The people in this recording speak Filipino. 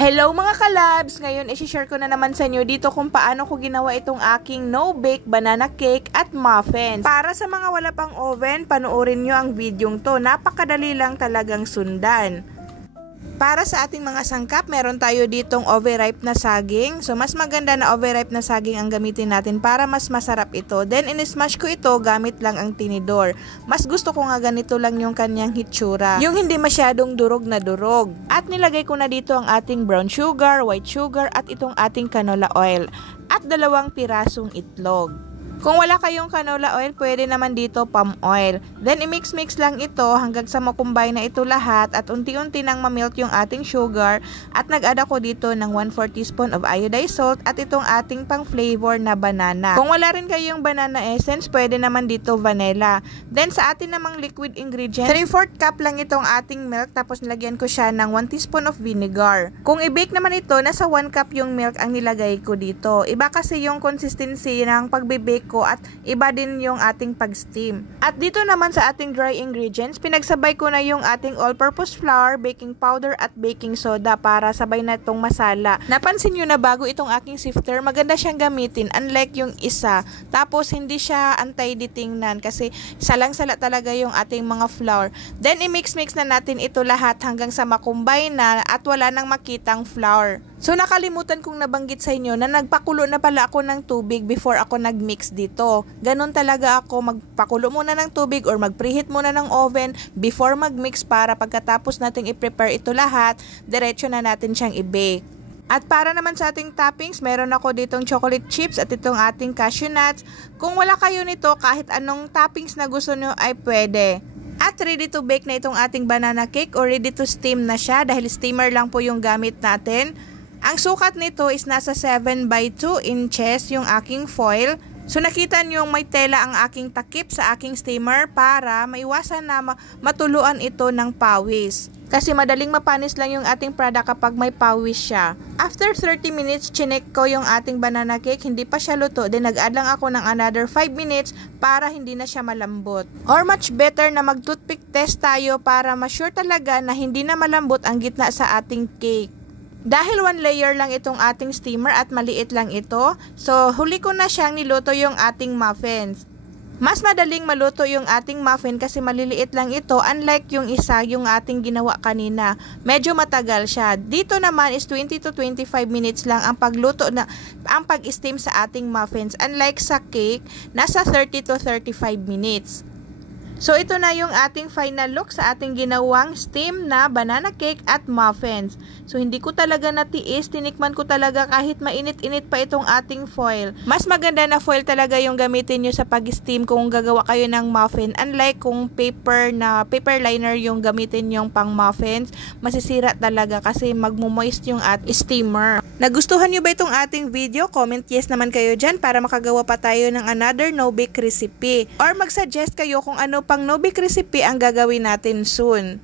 Hello mga kalabs! Ngayon isi-share ko na naman sa inyo dito kung paano ko ginawa itong aking no-bake banana cake at muffins. Para sa mga wala pang oven, panoorin nyo ang videong to. Napakadali lang talagang sundan. Para sa ating mga sangkap, meron tayo ditong overripe na saging. So, mas maganda na overripe na saging ang gamitin natin para mas masarap ito. Then, in-smash ko ito gamit lang ang tinidor. Mas gusto ko nga ganito lang yung kanyang hitsura. Yung hindi masyadong durog na durog. At nilagay ko na dito ang ating brown sugar, white sugar, at itong ating canola oil. At 2 pirasong itlog. Kung wala kayong canola oil, pwede naman dito palm oil. Then, i-mix-mix lang ito hanggang sa makumbay na ito lahat at unti-unti nang mamelt yung ating sugar. At nag-add ako dito ng 1/4 teaspoon of iodized salt at itong ating pang-flavor na banana. Kung wala rin kayong banana essence, pwede naman dito vanilla. Then, sa atin namang liquid ingredients, 3/4 cup lang itong ating milk tapos nilagyan ko siya ng 1 teaspoon of vinegar. Kung i-bake naman ito, nasa 1 cup yung milk ang nilagay ko dito. Iba kasi yung consistency ng pagbe-bake ko at iba din yung ating pag-steam. At dito naman sa ating dry ingredients, pinagsabay ko na yung ating all-purpose flour, baking powder at baking soda para sabay na itong masala. Napansin nyo na bago itong aking sifter, maganda siyang gamitin unlike yung isa. Tapos hindi siya anti-ditingnan kasi salang-sala talaga yung ating mga flour. Then i-mix-mix na natin ito lahat hanggang sa makumbay na at wala nang makitang flour. So nakalimutan kong nabanggit sa inyo na nagpakulo na pala ako ng tubig before ako nag-mix dito. Ganon talaga ako, magpakulo muna ng tubig or mag-preheat muna ng oven before mag-mix para pagkatapos nating i-prepare ito lahat, diretso na natin siyang i-bake. At para naman sa ating toppings, meron ako ditong chocolate chips at itong ating cashew nuts. Kung wala kayo nito, kahit anong toppings na gusto nyo ay pwede. At ready to bake na itong ating banana cake or ready to steam na siya dahil steamer lang po yung gamit natin. Ang sukat nito is nasa 7 by 2 inches yung aking foil. So nakita nyo may tela ang aking takip sa aking steamer para maiwasan na matuluan ito ng pawis. Kasi madaling mapanis lang yung ating product kapag may pawis siya. After 30 minutes, chinek ko yung ating banana cake, hindi pa siya luto. Then nag-add lang ako ng another 5 minutes para hindi na siya malambot. Or much better na mag-toothpick test tayo para ma-sure talaga na hindi na malambot ang gitna sa ating cake. Dahil 1 layer lang itong ating steamer at maliit lang ito, so huli ko na siyang niluto yung ating muffins. Mas madaling maluto yung ating muffin kasi maliliit lang ito unlike yung isa yung ating ginawa kanina. Medyo matagal siya. Dito naman is 20 to 25 minutes lang ang pagluto na ang pag-steam sa ating muffins. Unlike sa cake, nasa 30 to 35 minutes. So, ito na yung ating final look sa ating ginawang steam na banana cake at muffins. So, hindi ko talaga natiis. Tinikman ko talaga kahit mainit-init pa itong ating foil. Mas maganda na foil talaga yung gamitin nyo sa pag-steam kung gagawa kayo ng muffin. Unlike kung paper liner yung gamitin yung pang muffins, masisira talaga kasi magmumoist yung steamer. Nagustuhan nyo ba itong ating video? Comment yes naman kayo dyan para makagawa pa tayo ng another no-bake recipe. Or mag-suggest kayo kung ano pang no-bake recipe ang gagawin natin soon.